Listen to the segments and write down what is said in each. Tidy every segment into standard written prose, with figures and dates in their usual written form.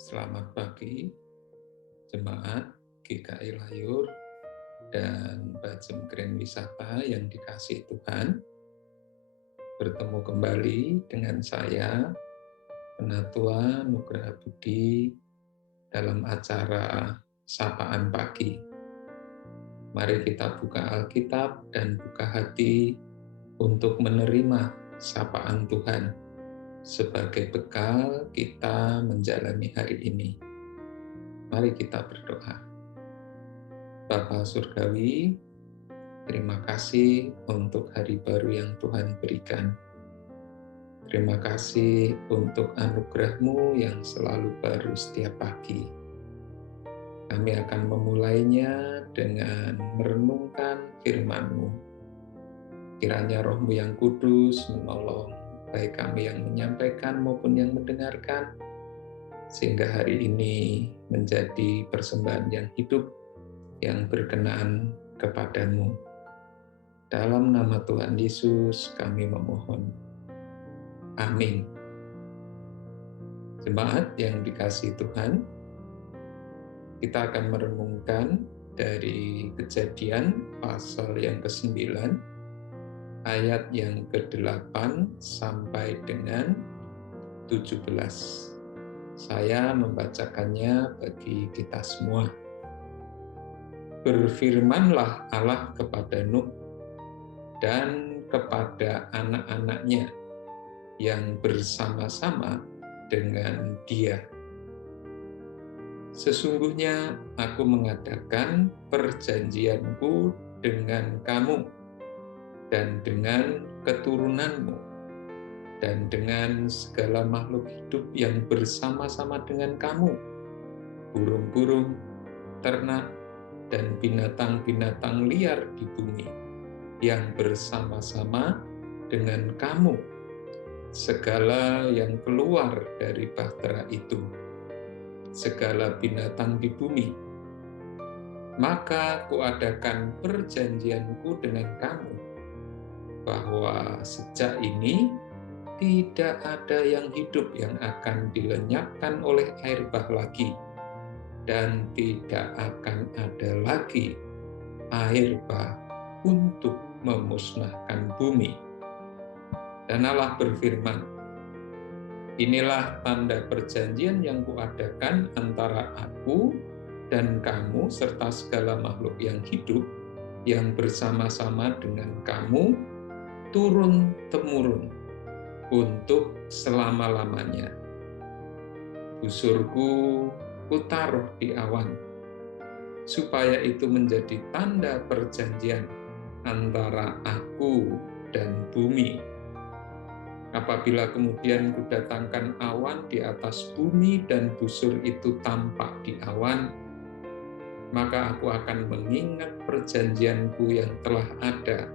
Selamat pagi, jemaat GKI Layur dan Bajem Grand Wisata yang dikasihi Tuhan. Bertemu kembali dengan saya, Penatua Nugraha Budi, dalam acara Sapaan Pagi. Mari kita buka Alkitab dan buka hati untuk menerima sapaan Tuhan sebagai bekal kita menjalani hari ini. Mari kita berdoa. Bapa Surgawi, terima kasih untuk hari baru yang Tuhan berikan. Terima kasih untuk anugerah-Mu yang selalu baru setiap pagi. Kami akan memulainya dengan merenungkan firman-Mu. Kiranya Roh-Mu yang kudus menolong baik kami yang menyampaikan maupun yang mendengarkan, sehingga hari ini menjadi persembahan yang hidup, yang berkenan kepadamu. Dalam nama Tuhan Yesus kami memohon. Amin. Jemaat yang dikasihi Tuhan, kita akan merenungkan dari Kejadian pasal yang ke-9, ayat yang ke-8 sampai dengan 17. Saya membacakannya bagi kita semua. Berfirmanlah Allah kepada Nuh dan kepada anak-anaknya yang bersama-sama dengan dia. Sesungguhnya aku mengadakan perjanjianku dengan kamu dan dengan keturunanmu dan dengan segala makhluk hidup yang bersama-sama dengan kamu, burung-burung, ternak, dan binatang-binatang liar di bumi yang bersama-sama dengan kamu, segala yang keluar dari bahtera itu, segala binatang di bumi. Maka kuadakan perjanjianku dengan kamu, bahwa sejak ini tidak ada yang hidup yang akan dilenyapkan oleh air bah lagi, dan tidak akan ada lagi air bah untuk memusnahkan bumi. Dan Allah berfirman, inilah tanda perjanjian yang kuadakan antara aku dan kamu serta segala makhluk yang hidup yang bersama-sama dengan kamu turun-temurun untuk selama-lamanya. Busurku kutaruh di awan, supaya itu menjadi tanda perjanjian antara aku dan bumi. Apabila kemudian kudatangkan awan di atas bumi dan busur itu tampak di awan, maka aku akan mengingat perjanjianku yang telah ada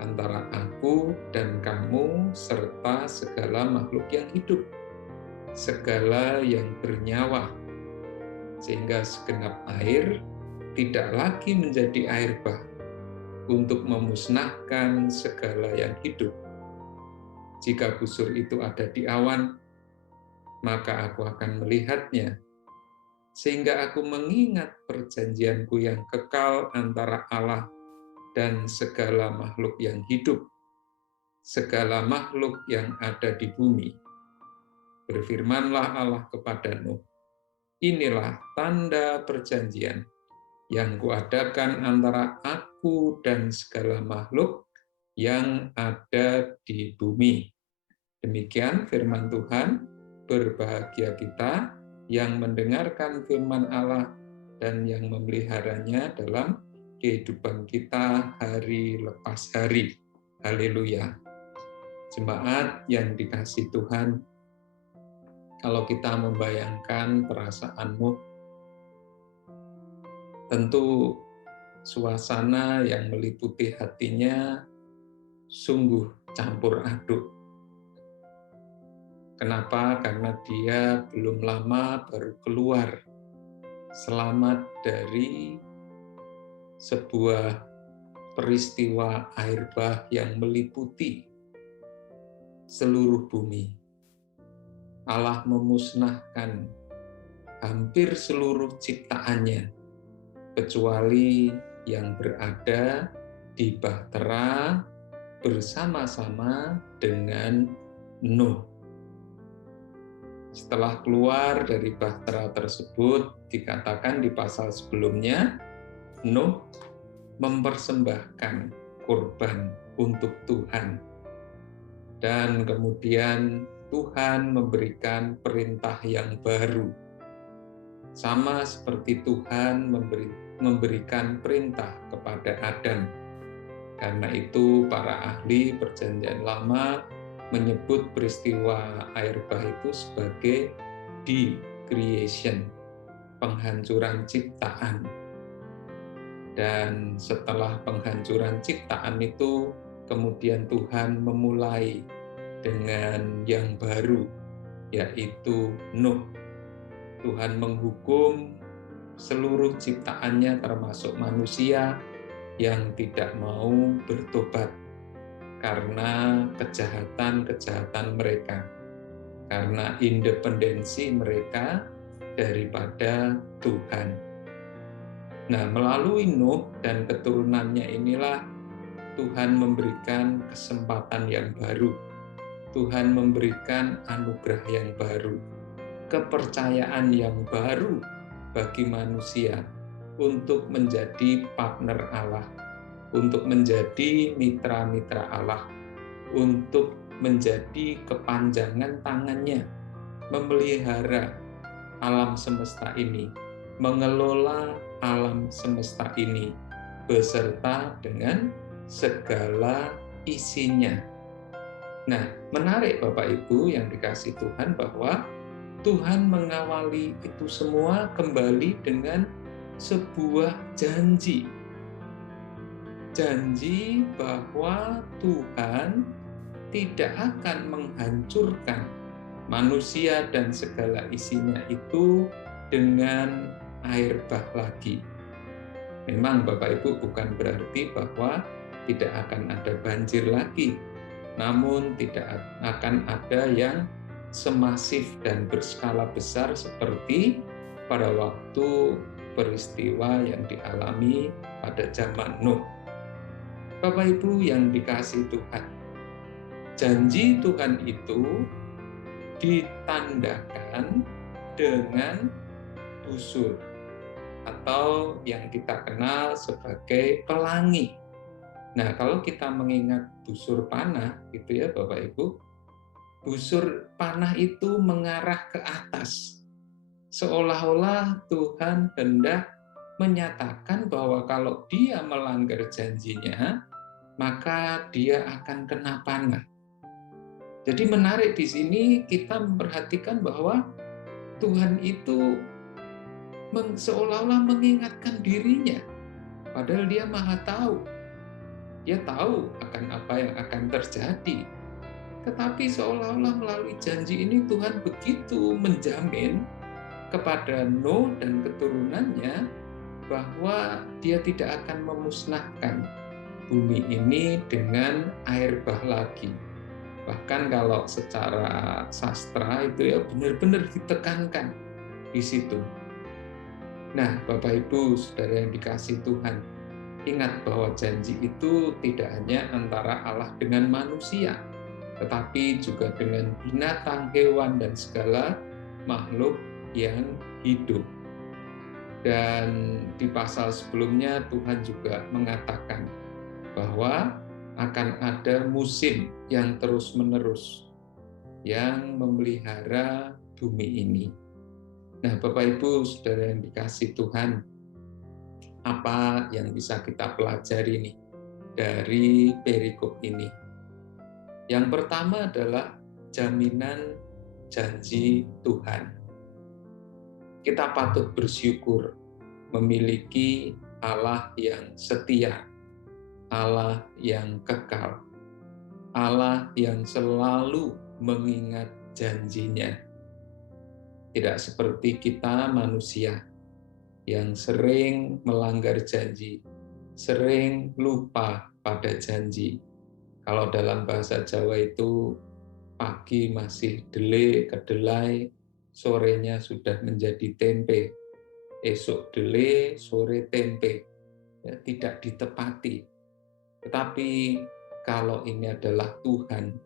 antara aku dan kamu serta segala makhluk yang hidup, segala yang bernyawa, sehingga segenap air tidak lagi menjadi air bah untuk memusnahkan segala yang hidup. Jika busur itu ada di awan, maka aku akan melihatnya, sehingga aku mengingat perjanjianku yang kekal antara Allah dan segala makhluk yang hidup, segala makhluk yang ada di bumi. Berfirmanlah Allah kepada Nuh, inilah tanda perjanjian yang kuadakan antara aku dan segala makhluk yang ada di bumi. Demikian firman Tuhan. Berbahagia kita yang mendengarkan firman Allah dan yang memeliharanya dalam kehidupan kita hari lepas hari. Haleluya. Jemaat yang dikasihi Tuhan, kalau kita membayangkan perasaanmu, tentu suasana yang meliputi hatinya sungguh campur aduk. Kenapa? Karena dia belum lama baru keluar selamat dari sebuah peristiwa air bah yang meliputi seluruh bumi. Allah memusnahkan hampir seluruh ciptaannya, kecuali yang berada di bahtera bersama-sama dengan Nuh. Setelah keluar dari bahtera tersebut, dikatakan di pasal sebelumnya, Nuh mempersembahkan kurban untuk Tuhan. Dan kemudian Tuhan memberikan perintah yang baru. Sama seperti Tuhan memberikan perintah kepada Adam. Karena itu para ahli Perjanjian Lama menyebut peristiwa air bah itu sebagai decreation, penghancuran ciptaan. Dan setelah penghancuran ciptaan itu, kemudian Tuhan memulai dengan yang baru, yaitu Nuh. Tuhan menghukum seluruh ciptaannya termasuk manusia yang tidak mau bertobat karena kejahatan-kejahatan mereka, karena independensi mereka daripada Tuhan. Nah, melalui Nuh dan keturunannya inilah Tuhan memberikan kesempatan yang baru. Tuhan memberikan anugerah yang baru, kepercayaan yang baru bagi manusia untuk menjadi partner Allah, untuk menjadi mitra-mitra Allah, untuk menjadi kepanjangan tangannya, memelihara alam semesta ini, mengelola alam semesta ini, beserta dengan segala isinya. Nah, menarik Bapak Ibu yang dikasih Tuhan bahwa Tuhan mengawali itu semua kembali dengan sebuah janji. Janji bahwa Tuhan tidak akan menghancurkan manusia dan segala isinya itu dengan air bah lagi. Memang Bapak Ibu bukan berarti bahwa tidak akan ada banjir lagi, namun tidak akan ada yang semasif dan berskala besar seperti pada waktu peristiwa yang dialami pada zaman Nuh. Bapak Ibu yang dikasihi Tuhan, janji Tuhan itu ditandakan dengan busur atau yang kita kenal sebagai pelangi. Nah, kalau kita mengingat busur panah gitu ya Bapak Ibu, busur panah itu mengarah ke atas. Seolah-olah Tuhan hendak menyatakan bahwa kalau dia melanggar janjinya, maka dia akan kena panah. Jadi menarik di sini kita memperhatikan bahwa Tuhan itu seolah-olah mengingatkan dirinya, padahal dia Maha tahu. Dia tahu akan apa yang akan terjadi. Tetapi seolah-olah melalui janji ini Tuhan begitu menjamin kepada Nuh dan keturunannya bahwa dia tidak akan memusnahkan bumi ini dengan air bah lagi. Bahkan kalau secara sastra itu ya benar-benar ditekankan di situ. Nah, Bapak Ibu, Saudara yang dikasihi Tuhan, ingat bahwa janji itu tidak hanya antara Allah dengan manusia, tetapi juga dengan binatang, hewan, dan segala makhluk yang hidup. Dan di pasal sebelumnya Tuhan juga mengatakan bahwa akan ada musim yang terus-menerus yang memelihara bumi ini. Nah, Bapak Ibu, Saudara yang dikasihi Tuhan, apa yang bisa kita pelajari nih dari perikop ini? Yang pertama adalah jaminan janji Tuhan. Kita patut bersyukur memiliki Allah yang setia, Allah yang kekal, Allah yang selalu mengingat janjinya. Tidak seperti kita manusia yang sering melanggar janji, sering lupa pada janji. Kalau dalam bahasa Jawa itu pagi masih dele kedelai, sorenya sudah menjadi tempe, esok dele, sore tempe, ya, tidak ditepati. Tetapi kalau ini adalah Tuhan,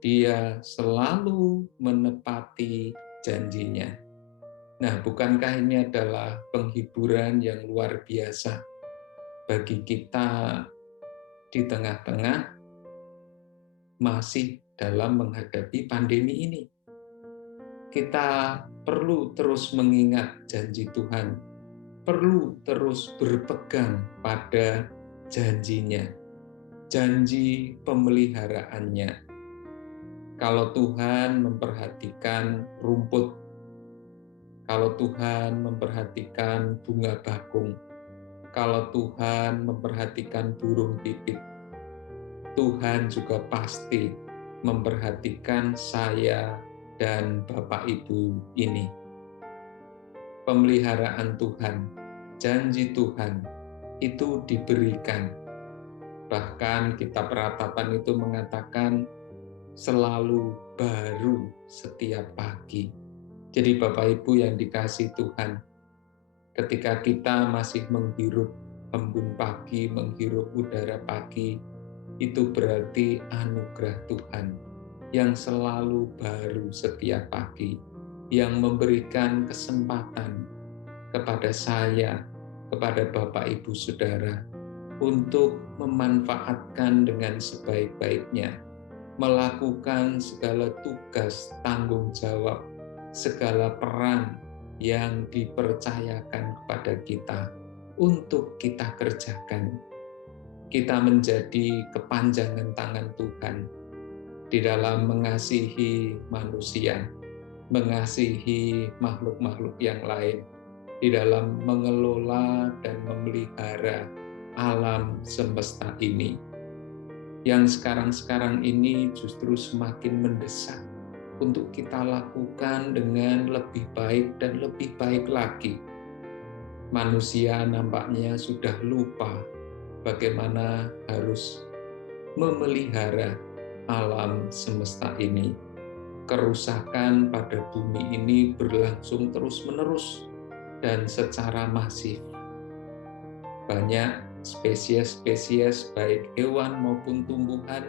Dia selalu menepati janjinya. Nah, bukankah ini adalah penghiburan yang luar biasa bagi kita di tengah-tengah masih dalam menghadapi pandemi ini? Kita perlu terus mengingat janji Tuhan, perlu terus berpegang pada janjinya, janji pemeliharaannya. Kalau Tuhan memperhatikan rumput, kalau Tuhan memperhatikan bunga bakung, kalau Tuhan memperhatikan burung pipit, Tuhan juga pasti memperhatikan saya dan Bapak Ibu ini. Pemeliharaan Tuhan, janji Tuhan itu diberikan. Bahkan kitab Ratapan itu mengatakan selalu baru setiap pagi. Jadi Bapak Ibu yang dikasihi Tuhan, ketika kita masih menghirup embun pagi, menghirup udara pagi, itu berarti anugerah Tuhan yang selalu baru setiap pagi, yang memberikan kesempatan kepada saya, kepada Bapak Ibu Saudara, untuk memanfaatkan dengan sebaik-baiknya, melakukan segala tugas, tanggung jawab, segala peran yang dipercayakan kepada kita untuk kita kerjakan. Kita menjadi kepanjangan tangan Tuhan di dalam mengasihi manusia, mengasihi makhluk-makhluk yang lain, di dalam mengelola dan memelihara alam semesta ini, yang sekarang-sekarang ini justru semakin mendesak untuk kita lakukan dengan lebih baik dan lebih baik lagi. Manusia nampaknya sudah lupa bagaimana harus memelihara alam semesta ini. Kerusakan pada bumi ini berlangsung terus-menerus dan secara masif. Banyak spesies-spesies baik hewan maupun tumbuhan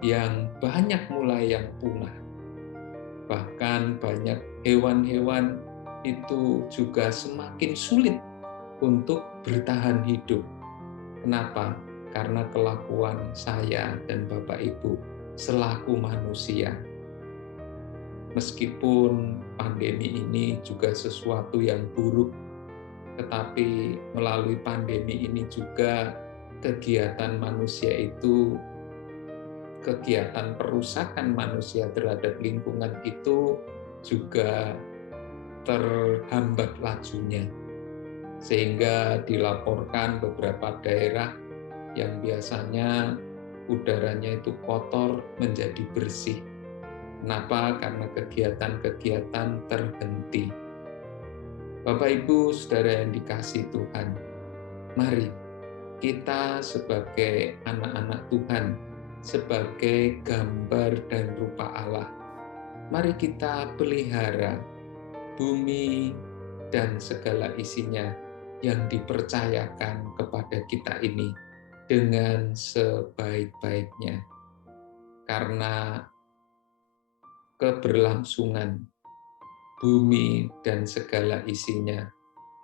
yang banyak mulai yang punah. Bahkan banyak hewan-hewan itu juga semakin sulit untuk bertahan hidup. Kenapa? Karena kelakuan saya dan Bapak Ibu selaku manusia. Meskipun pandemi ini juga sesuatu yang buruk, tetapi melalui pandemi ini juga kegiatan manusia itu, kegiatan perusakan manusia terhadap lingkungan itu juga terhambat lajunya. Sehingga dilaporkan beberapa daerah yang biasanya udaranya itu kotor menjadi bersih. Kenapa? Karena kegiatan-kegiatan terhenti. Bapak Ibu Saudara yang dikasihi Tuhan, mari kita sebagai anak-anak Tuhan, sebagai gambar dan rupa Allah, mari kita pelihara bumi dan segala isinya yang dipercayakan kepada kita ini dengan sebaik-baiknya. Karena keberlangsungan bumi dan segala isinya,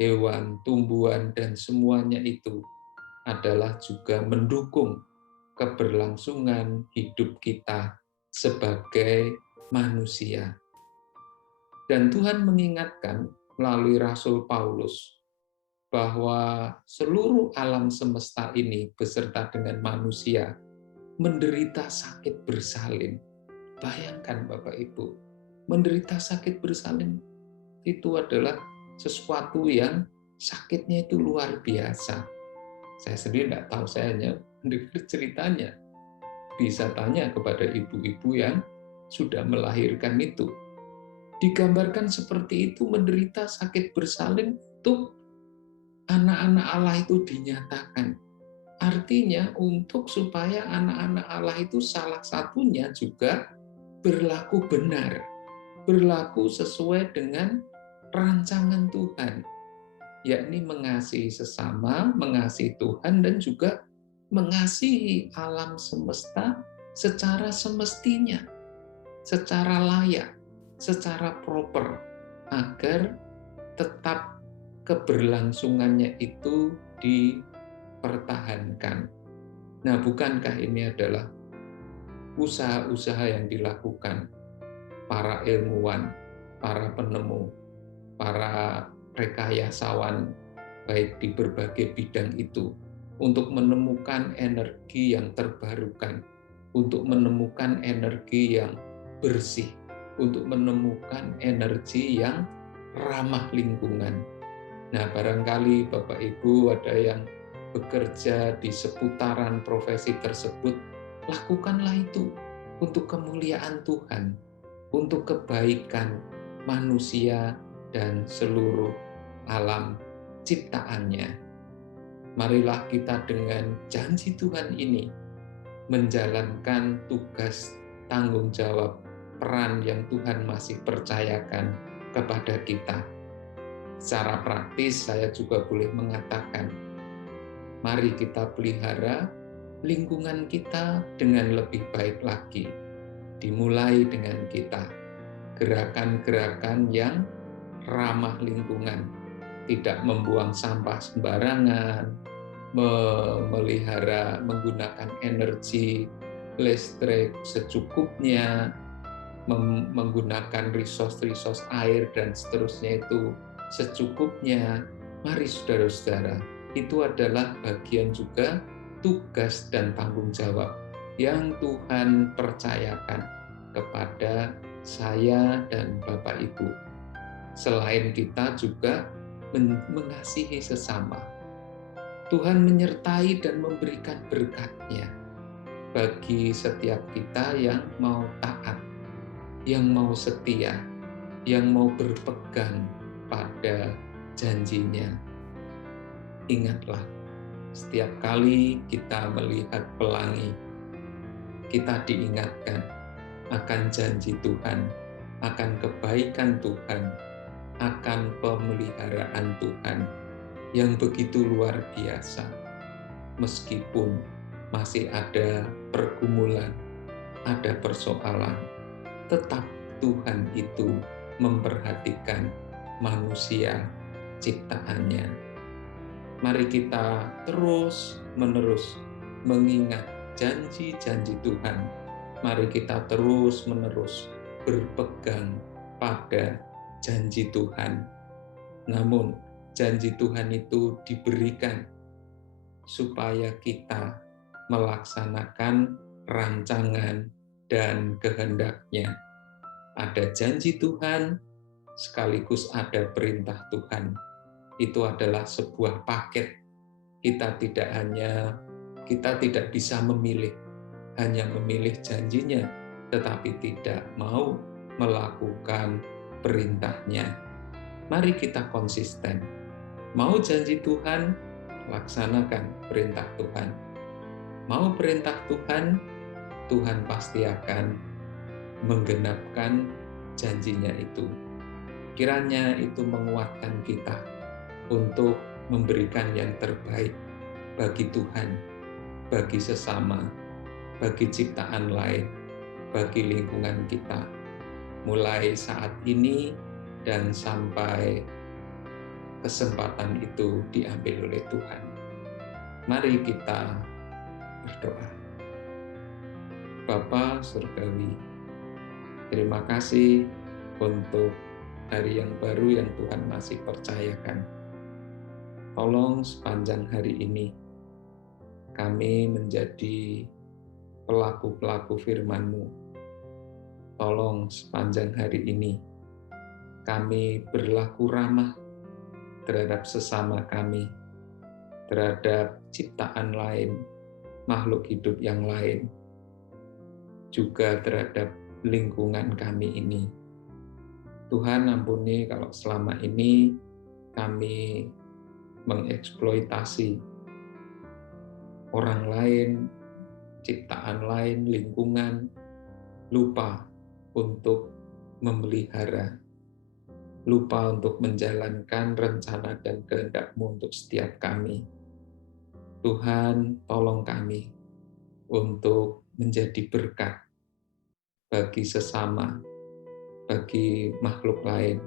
hewan, tumbuhan, dan semuanya itu adalah juga mendukung keberlangsungan hidup kita sebagai manusia. Dan Tuhan mengingatkan melalui Rasul Paulus bahwa seluruh alam semesta ini beserta dengan manusia menderita sakit bersalin. Bayangkan Bapak Ibu, menderita sakit bersalin itu adalah sesuatu yang sakitnya itu luar biasa. Saya sendiri tidak tahu, saya hanya mendengar ceritanya. Bisa tanya kepada ibu-ibu yang sudah melahirkan itu. Digambarkan seperti itu, menderita sakit bersalin itu anak-anak Allah itu dinyatakan. Artinya untuk supaya anak-anak Allah itu salah satunya juga berlaku benar. berlaku sesuai dengan rancangan Tuhan, yakni mengasihi sesama, mengasihi Tuhan, dan juga mengasihi alam semesta secara semestinya, secara layak, secara proper, agar tetap keberlangsungannya itu dipertahankan. Nah, bukankah ini adalah usaha-usaha yang dilakukan para ilmuwan, para penemu, para rekayasawan, baik di berbagai bidang itu, untuk menemukan energi yang terbarukan, untuk menemukan energi yang bersih, untuk menemukan energi yang ramah lingkungan. Nah, barangkali Bapak Ibu ada yang bekerja di seputaran profesi tersebut, lakukanlah itu untuk kemuliaan Tuhan, untuk kebaikan manusia dan seluruh alam ciptaannya. Marilah kita dengan janji Tuhan ini menjalankan tugas, tanggung jawab, peran yang Tuhan masih percayakan kepada kita. Secara praktis saya juga boleh mengatakan, mari kita pelihara lingkungan kita dengan lebih baik lagi. Dimulai dengan kita. Gerakan-gerakan yang ramah lingkungan, tidak membuang sampah sembarangan, memelihara menggunakan energi listrik secukupnya, menggunakan resource air dan seterusnya itu secukupnya. Mari saudara-saudara, itu adalah bagian juga tugas dan tanggung jawab yang Tuhan percayakan kepada saya dan Bapak Ibu. Selain kita juga mengasihi sesama, Tuhan menyertai dan memberikan berkat-Nya bagi setiap kita yang mau taat, yang mau setia, yang mau berpegang pada janji-Nya. Ingatlah, setiap kali kita melihat pelangi, kita diingatkan akan janji Tuhan, akan kebaikan Tuhan, akan pemeliharaan Tuhan yang begitu luar biasa. Meskipun masih ada pergumulan, ada persoalan, tetap Tuhan itu memperhatikan manusia ciptaannya. Mari kita terus-menerus mengingat janji-janji Tuhan. Mari kita terus-menerus berpegang pada janji Tuhan. Namun, janji Tuhan itu diberikan supaya kita melaksanakan rancangan dan kehendak-Nya. Ada janji Tuhan, sekaligus ada perintah Tuhan. Itu adalah sebuah paket. Kita tidak bisa memilih, hanya memilih janjinya, tetapi tidak mau melakukan perintahnya. Mari kita konsisten. Mau janji Tuhan, laksanakan perintah Tuhan. Mau perintah Tuhan, Tuhan pasti akan menggenapkan janjinya itu. Kiranya itu menguatkan kita untuk memberikan yang terbaik bagi Tuhan, bagi sesama, bagi ciptaan lain, bagi lingkungan kita, mulai saat ini dan sampai kesempatan itu diambil oleh Tuhan. Mari kita berdoa. Bapa Surgawi, terima kasih untuk hari yang baru yang Tuhan masih percayakan. Tolong sepanjang hari ini kami menjadi pelaku-pelaku firman-Mu. Tolong sepanjang hari ini kami berlaku ramah terhadap sesama kami, terhadap ciptaan lain, makhluk hidup yang lain, juga terhadap lingkungan kami ini. Tuhan ampuni kalau selama ini kami mengeksploitasi orang lain, ciptaan lain, lingkungan, lupa untuk memelihara, lupa untuk menjalankan rencana dan kehendak-Mu untuk setiap kami. Tuhan, tolong kami untuk menjadi berkat bagi sesama, bagi makhluk lain,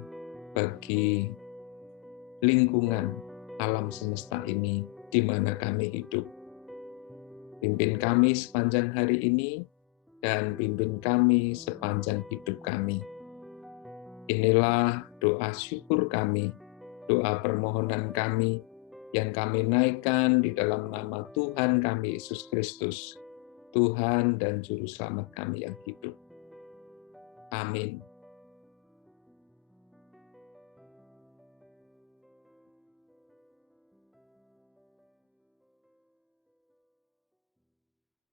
bagi lingkungan alam semesta ini di mana kami hidup. Pimpin kami sepanjang hari ini dan pimpin kami sepanjang hidup kami. Inilah doa syukur kami, doa permohonan kami yang kami naikkan di dalam nama Tuhan kami Yesus Kristus, Tuhan dan Juru Selamat kami yang hidup. Amin.